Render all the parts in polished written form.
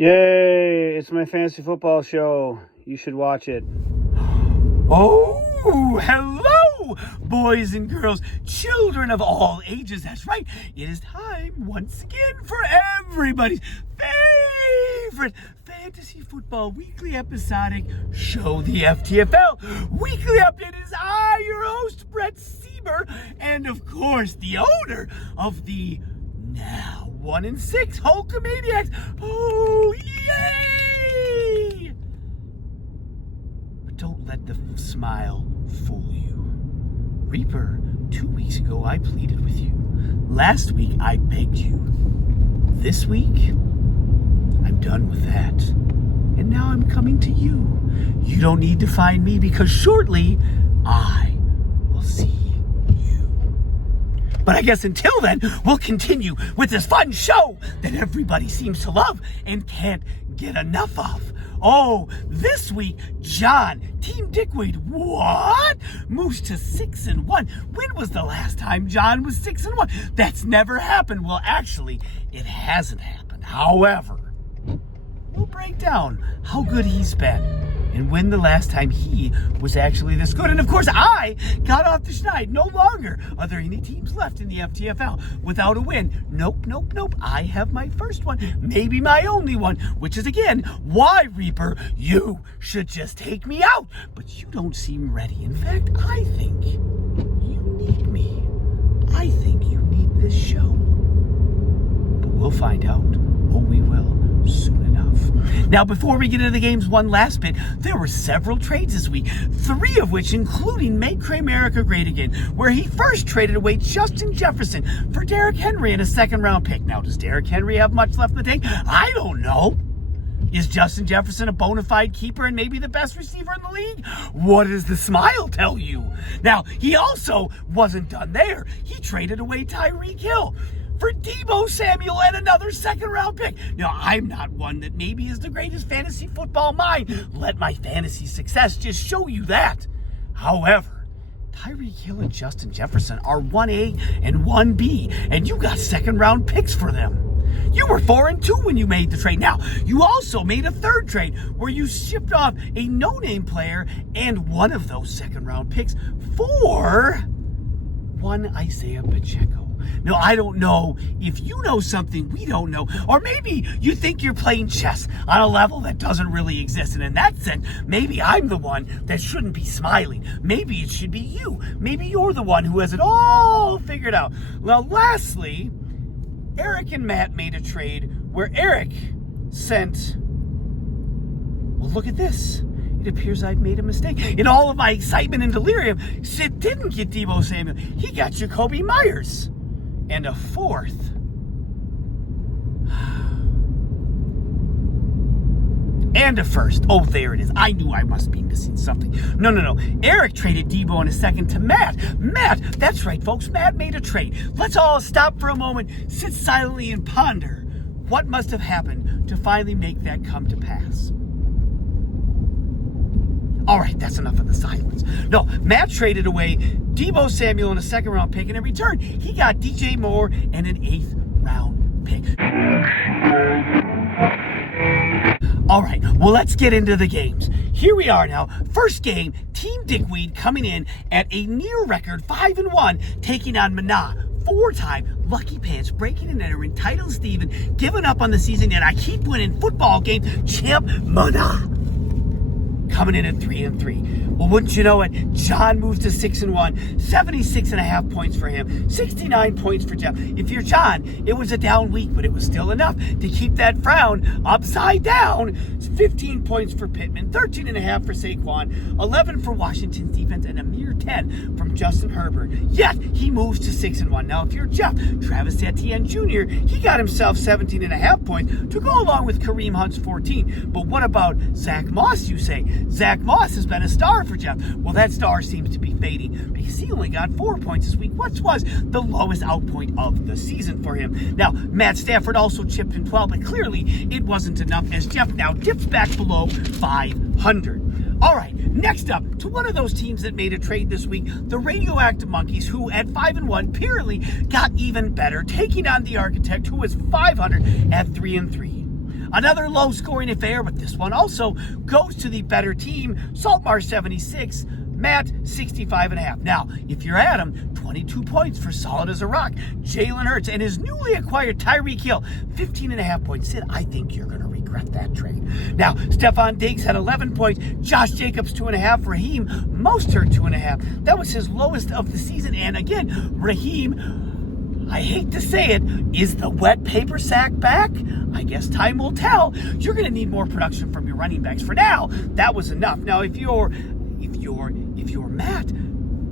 Yay! It's my fantasy football show. You should watch it. Oh, hello, boys and girls, children of all ages. That's right. It is time once again for everybody's favorite fantasy football weekly episodic show, the FTFL. Weekly update is I, your host, Brett Sieber, and of course, the owner of the now 1-6 Hulkamaniacs. Oh, yay! But don't let the smile fool you. Reaper, 2 weeks ago I pleaded with you. Last week I begged you. This week, I'm done with that. And now I'm coming to you. You don't need to find me because shortly I will see you. But I guess until then, we'll continue with this fun show that everybody seems to love and can't get enough of. Oh, this week, John, Team Dickweed, what? Moves to 6-1. When was the last time John was 6-1? That's never happened. Well, actually, it hasn't happened. However, we'll break down how good he's been and when the last time he was actually this good. And of course, I got off the schneid. No longer are there any teams left in the FTFL without a win. Nope. I have my first one, maybe my only one, which is again, why, Reaper, you should just take me out. But you don't seem ready. In fact, I think you need me. I think you need this show. But we'll find out. Oh, we will soon enough. Now, before we get into the games, one last bit. There were several trades this week, 3 of which including Make America Great Again, where he first traded away Justin Jefferson for Derrick Henry in a second-round pick. Now, does Derrick Henry have much left in the tank? I don't know. Is Justin Jefferson a bona fide keeper and maybe the best receiver in the league? What does the smile tell you? Now, he also wasn't done there. He traded away Tyreek Hill for Deebo Samuel and another second-round pick. Now, I'm not one that maybe is the greatest fantasy football mind. Let my fantasy success just show you that. However, Tyreek Hill and Justin Jefferson are 1A and 1B, and you got second-round picks for them. You were 4-2 when you made the trade. Now, you also made a third trade where you shipped off a no-name player and one of those second-round picks for one Isaiah Pacheco. Now, I don't know if you know something we don't know, or maybe you think you're playing chess on a level that doesn't really exist. And in that sense, maybe I'm the one that shouldn't be smiling. Maybe it should be you. Maybe you're the one who has it all figured out. Well, lastly, Eric and Matt made a trade where Eric sent, well, look at this. It appears I've made a mistake. In all of my excitement and delirium, Sid didn't get Deebo Samuel. He got Jacoby Myers. And a fourth. And a first. Oh, there it is. I knew I must be missing something. No. Eric traded Deebo in a second to Matt. Matt, that's right, folks. Matt made a trade. Let's all stop for a moment, sit silently and ponder what must have happened to finally make that come to pass. All right, that's enough of the silence. No, Matt traded away Deebo Samuel in a second-round pick, and in return, he got DJ Moore and an 8th-round pick. All right, well, let's get into the games. Here we are now. First game, Team Dickweed coming in at a near-record 5-1, taking on Mana. 4-time Lucky Pants, breaking and entering, Title Steven, giving up on the season, and I keep winning football game, champ Mana. Coming in at 3-3. Well, wouldn't you know it? John moves to 6-1, 76.5 points for him, 69 points for Jeff. If you're John, it was a down week, but it was still enough to keep that frown upside down. 15 points for Pittman, 13.5 for Saquon, 11 for Washington's defense, and a mere 10 from Justin Herbert. Yet, he moves to 6-1. Now, if you're Jeff, Travis Etienne Jr., he got himself 17.5 points to go along with Kareem Hunt's 14. But what about Zach Moss, you say? Zach Moss has been a star for Jeff. Well, that star seems to be fading because he only got 4 points this week, which was the lowest outpoint of the season for him. Now, Matt Stafford also chipped in 12, but clearly it wasn't enough as Jeff now dips back below 500. All right, next up, to one of those teams that made a trade this week, the Radioactive Monkeys, who at 5-1 apparently got even better, taking on the Architect, who was 500 at 3-3. Another low-scoring affair, but this one also goes to the better team. Saltmarsh 76, Matt 65.5. Now, if you're Adam, 22 points for solid as a rock. Jalen Hurts and his newly acquired Tyreek Hill, 15.5 points. Sid, I think you're going to regret that trade. Now, Stephon Diggs had 11 points. Josh Jacobs, 2.5. Raheem Mostert, 2.5. That was his lowest of the season. And again, Raheem, I hate to say it, is the wet paper sack back? I guess time will tell. You're going to need more production from your running backs. For now, that was enough. Now, if you're Matt,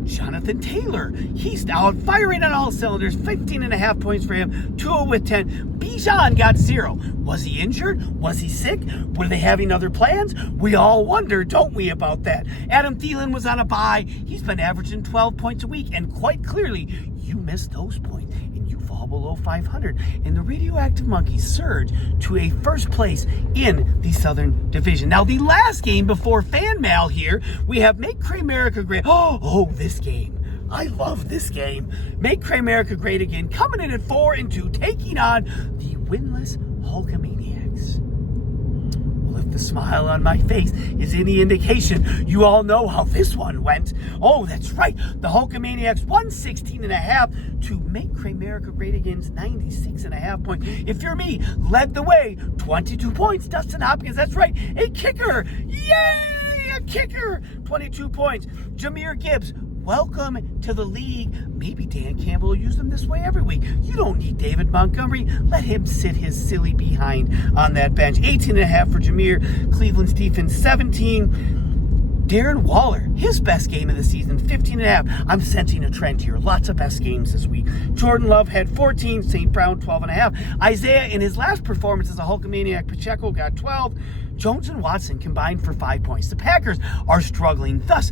Jonathan Taylor, he's now firing on all cylinders. 15.5 points for him. Tua with 10. Bijan got 0. Was he injured? Was he sick? Were they having other plans? We all wonder, don't we, about that? Adam Thielen was on a bye. He's been averaging 12 points a week, and quite clearly, you missed those points and you fall below 500. And the Radioactive Monkeys surge to a first place in the Southern Division. Now, the last game before fan mail here, we have Make Cray-America Great. Oh, this game. I love this game. Make Cray-America Great Again, coming in at 4-2, taking on the winless Hulkamaniacs. Well, if the smile on my face is any indication, you all know how this one went. Oh, that's right. The Hulkamaniacs won 16.5 to Make Cray-America Great Again's 96.5 points. If you're me, led the way. 22 points, Dustin Hopkins. That's right. A kicker. Yay! A kicker. 22 points. Jahmyr Gibbs. Welcome to the league. Maybe Dan Campbell will use them this way every week. You don't need David Montgomery. Let him sit his silly behind on that bench. 18.5 for Jahmyr. Cleveland's defense, 17. Darren Waller, his best game of the season, 15.5. I'm sensing a trend here. Lots of best games this week. Jordan Love had 14. St. Brown, 12.5. Isaiah, in his last performance as a Hulkamaniac, Pacheco got 12. Jones and Watson combined for 5 points. The Packers are struggling. Thus,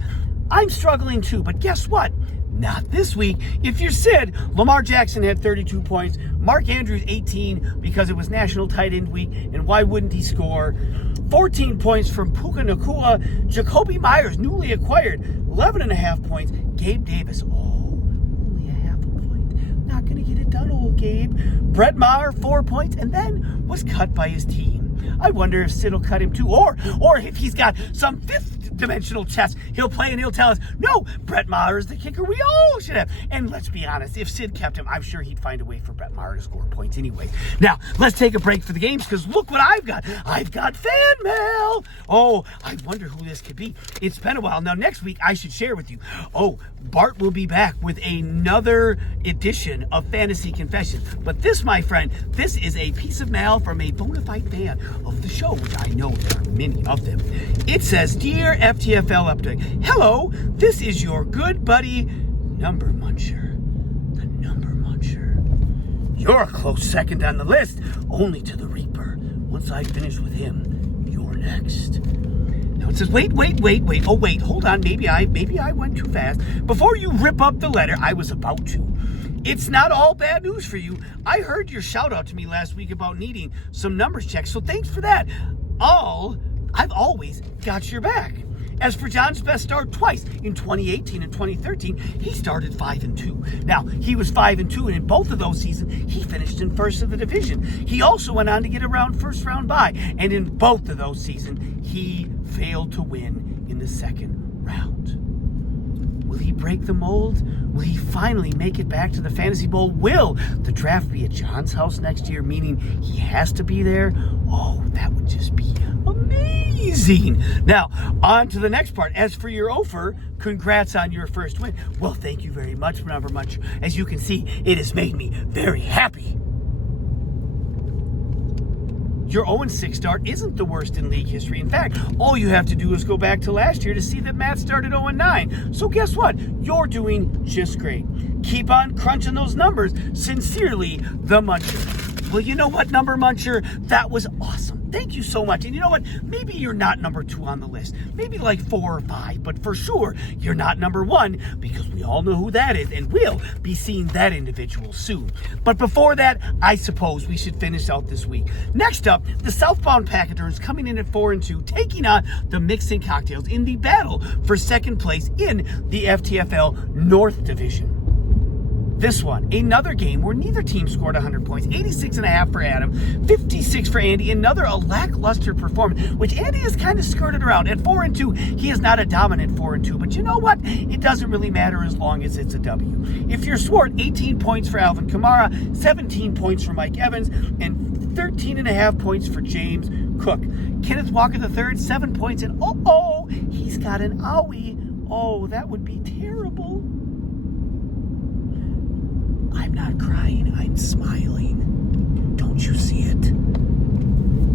I'm struggling too, but guess what? Not this week. If you're Sid, Lamar Jackson had 32 points. Mark Andrews, 18, because it was National Tight End Week, and why wouldn't he score? 14 points from Puka Nacua. Jacoby Myers, newly acquired, 11.5 points. Gabe Davis, only a half a point. Not going to get it done, old Gabe. Brett Maher, 4 points, and then was cut by his team. I wonder if Sid will cut him too, or if he's got some fifth-dimensional chess, he'll play and he'll tell us, no, Brett Maher is the kicker we all should have. And let's be honest, if Sid kept him, I'm sure he'd find a way for Brett Maher to score points anyway. Now, let's take a break for the games, because look what I've got. I've got fan mail. Oh, I wonder who this could be. It's been a while. Now, next week, I should share with you. Oh, Bart will be back with another edition of Fantasy Confessions. But this, my friend, this is a piece of mail from a bona fide fan of the show, which I know there are many of them. It says, Dear FTFL Update, hello, this is your good buddy, Number Muncher. The Number Muncher. You're a close second on the list, only to the Reaper. Once I finish with him, you're next. Now it says, wait. Oh, wait, hold on. Maybe I went too fast. Before you rip up the letter, I was about to. It's not all bad news for you. I heard your shout out to me last week about needing some numbers checked, so thanks for that. I've always got your back. As for John's best start twice, in 2018 and 2013, he started 5-2. Now, he was 5-2, and in both of those seasons, he finished in first of the division. He also went on to get a first round bye, and in both of those seasons, he failed to win in the second round. Will he break the mold? Will he finally make it back to the Fantasy Bowl? Will the draft be at John's house next year, meaning he has to be there? Oh, that would just be amazing. Now, on to the next part. As for your offer, congrats on your first win. Well, thank you very much, Number Muncher. As you can see, it has made me very happy. Your 0-6 start isn't the worst in league history. In fact, all you have to do is go back to last year to see that Matt started 0-9. So guess what? You're doing just great. Keep on crunching those numbers. Sincerely, the Muncher. Well, you know what, Number Muncher? That was awesome. Thank you so much. And you know what? Maybe you're not number 2 on the list. Maybe like 4 or 5. But for sure, you're not number 1, because we all know who that is, and we'll be seeing that individual soon. But before that, I suppose we should finish out this week. Next up, the Southbound Packagers coming in at 4-2, taking on the Mixing Cocktails in the battle for second place in the FTFL North Division. This one, another game where neither team scored 100 points. 86.5 for Adam, 56 for Andy. Another a lackluster performance, which Andy has kind of skirted around. At 4-2, he is not a dominant 4-2. But you know what? It doesn't really matter as long as it's a W. If you're swart, 18 points for Alvin Kamara, 17 points for Mike Evans, and 13.5 points for James Cook. Kenneth Walker III, 7 points, and he's got an owie. Oh, that would be terrible. I'm not crying, I'm smiling. Don't you see it?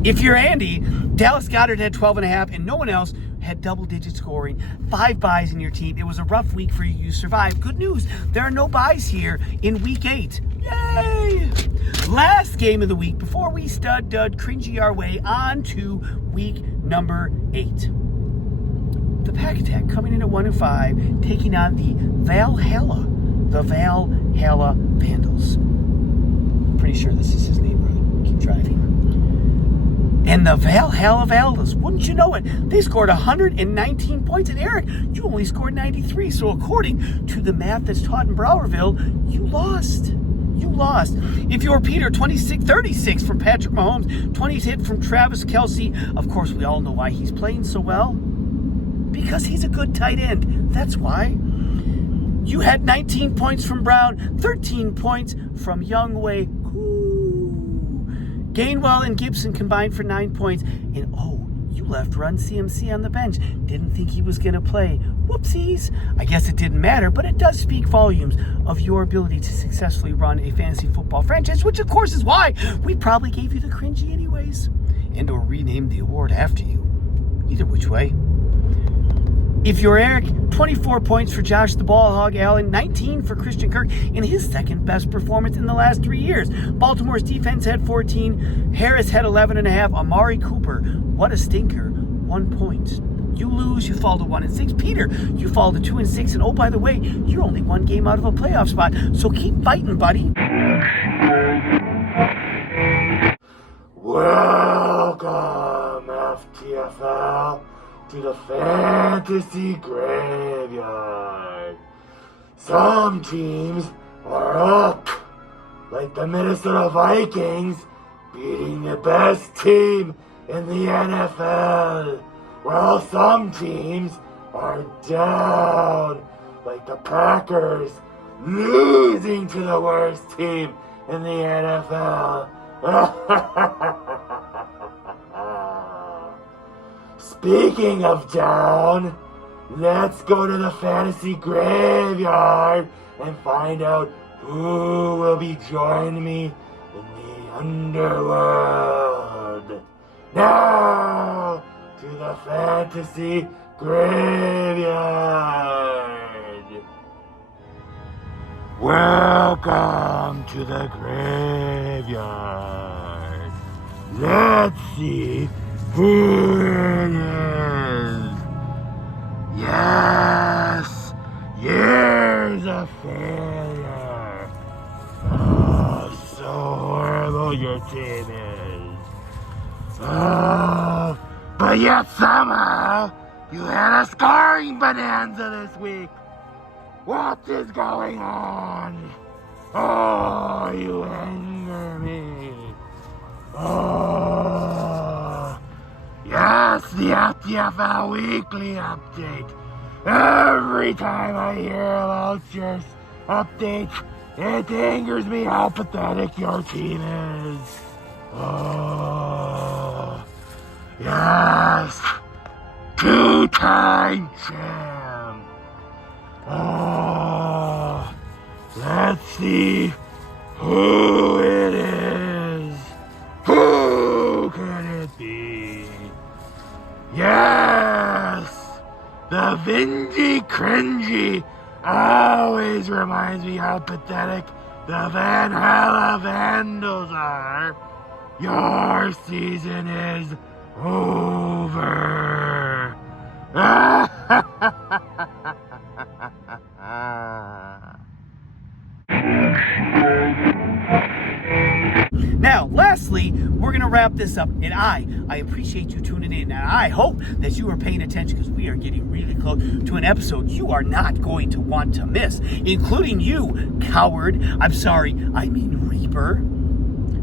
If you're Andy, Dallas Goedert had 12.5, and no one else had double-digit scoring. 5 buys in your team. It was a rough week for you. You survived. Good news, there are no buys here in Week 8. Yay! Last game of the week before we stud-dud cringy our way on to week number 8. The Pack Attack coming in at 1-5, taking on the Valhalla Vandals. Pretty sure this is his name, right? Keep driving. And the Valhalla Vandals, wouldn't you know it, they scored 119 points. And Eric, you only scored 93. So according to the math that's taught in Browerville, you lost. If you're Peter, 36 from Patrick Mahomes, 20 hit from Travis Kelce. Of course, we all know why he's playing so well. Because he's a good tight end. That's why. You had 19 points from Brown, 13 points from Youngway. Gainwell and Gibson combined for 9 points. And you left Run CMC on the bench. Didn't think he was going to play. Whoopsies. I guess it didn't matter, but it does speak volumes of your ability to successfully run a fantasy football franchise, which of course is why we probably gave you the cringy anyways. And or renamed the award after you. Either which way. If you're Eric, 24 points for Josh the Ball Hog Allen, 19 for Christian Kirk in his second best performance in the last 3 years. Baltimore's defense had 14, Harris had 11.5, Amari Cooper, what a stinker, 1 point. You lose, you fall to 1-6. Peter, you fall to 2-6, and by the way, you're only 1 game out of a playoff spot, so keep fighting, buddy. Welcome, FTFL. To the fantasy graveyard. Some teams are up, like the Minnesota Vikings beating the best team in the NFL, while some teams are down, like the Packers losing to the worst team in the NFL. Speaking of down, let's go to the fantasy graveyard and find out who will be joining me in the underworld. Now, to the fantasy graveyard. Welcome to the graveyard. Let's see who it is. Yes, years of failure. Oh, so horrible your team is. Oh, but yet somehow you had a scoring bonanza this week. What is going on? Oh, you anger me. Oh, yes, the FTFL weekly update. Every time I hear about your updates, it angers me how pathetic your team is. Oh, yes, 2-time champ. Oh, let's see who it is. Who could it be? Yes, the Vingy Cringy always reminds me how pathetic the Van Halla Vandals are. Your season is over. Now, lastly, we're going to wrap this up. And I appreciate you tuning in. And I hope that you are paying attention because we are getting really close to an episode you are not going to want to miss, including you, coward. I'm sorry, I mean Reaper.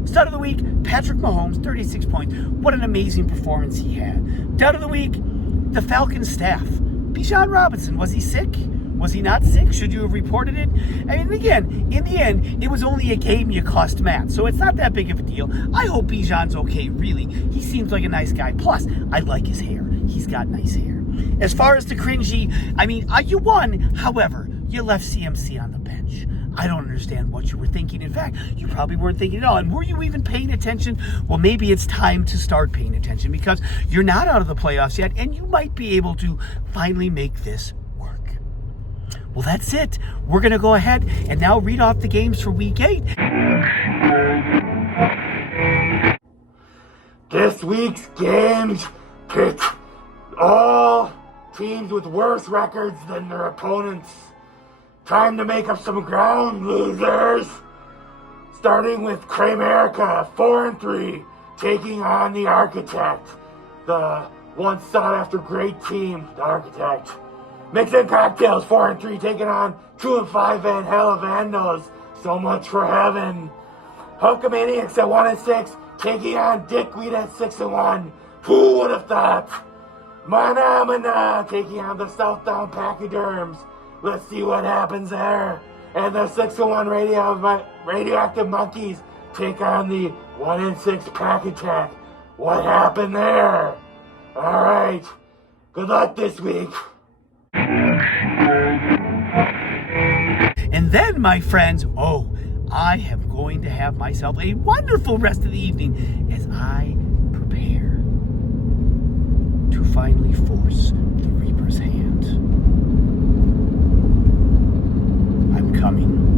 Stud of the week, Patrick Mahomes, 36 points. What an amazing performance he had. Dud of the week, the Falcons staff. Bijan Robinson, was he sick? Was he not sick? Should you have reported it? I mean, again, in the end, it was only a game you cost Matt, so it's not that big of a deal. I hope Bijan's okay, really. He seems like a nice guy. Plus, I like his hair. He's got nice hair. As far as the cringy, I mean, you won. However, you left CMC on the bench. I don't understand what you were thinking. In fact, you probably weren't thinking at all. And were you even paying attention? Well, maybe it's time to start paying attention because you're not out of the playoffs yet, and you might be able to finally make this work. Well, that's it. We're going to go ahead and now read off the games for Week 8. This week's games pick all teams with worse records than their opponents. Time to make up some ground, losers. Starting with Cramerica, 4-3, taking on the Architect, the once sought-after great team, the Architect. Mixing Cocktails, 4-3, taking on 2-5 Van Hella Vandos. So much for heaven. Hulkamaniacs at 1-6, taking on Dickweed at 6-1. Who would have thought? Mana, taking on the Southdown Pachyderms. Let's see what happens there. And the 6-1 Radioactive Monkeys take on the 1-6 Pack Attack. What happened there? Alright. Good luck this week. And then, my friends, I am going to have myself a wonderful rest of the evening as I prepare to finally force the Reaper's hand. I'm coming.